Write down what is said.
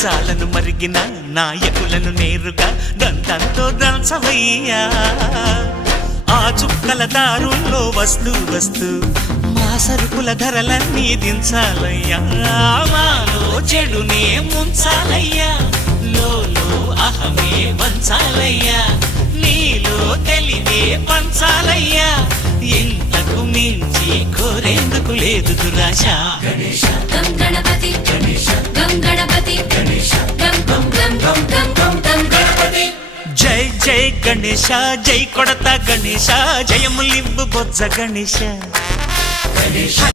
చాలను మరిగిన నాయకులను నేరుగా దంతంతో దంచవయ్యా ఆ చుక్కల దారుల్లో వస్తూ వస్తూ మా సరుకుల ధరలన్నీ దించాలయ్యా మాలో చెడునే ముంచాలయ్యా లోలో అహమే వంచాలయ్యా నీలో తెలివే పంచాలయ్యా ఇంతకు మించి కోరేందుకు లేదు దురాశ గణేశ గం గణపతి గణేశ గం గణపతి గణేశ గం గం గం గం గం గం గం గణపతి జై జై గణేశ జై కొడత గణేశ జయములివ్వు బొజ్జ గణేశ గణేశ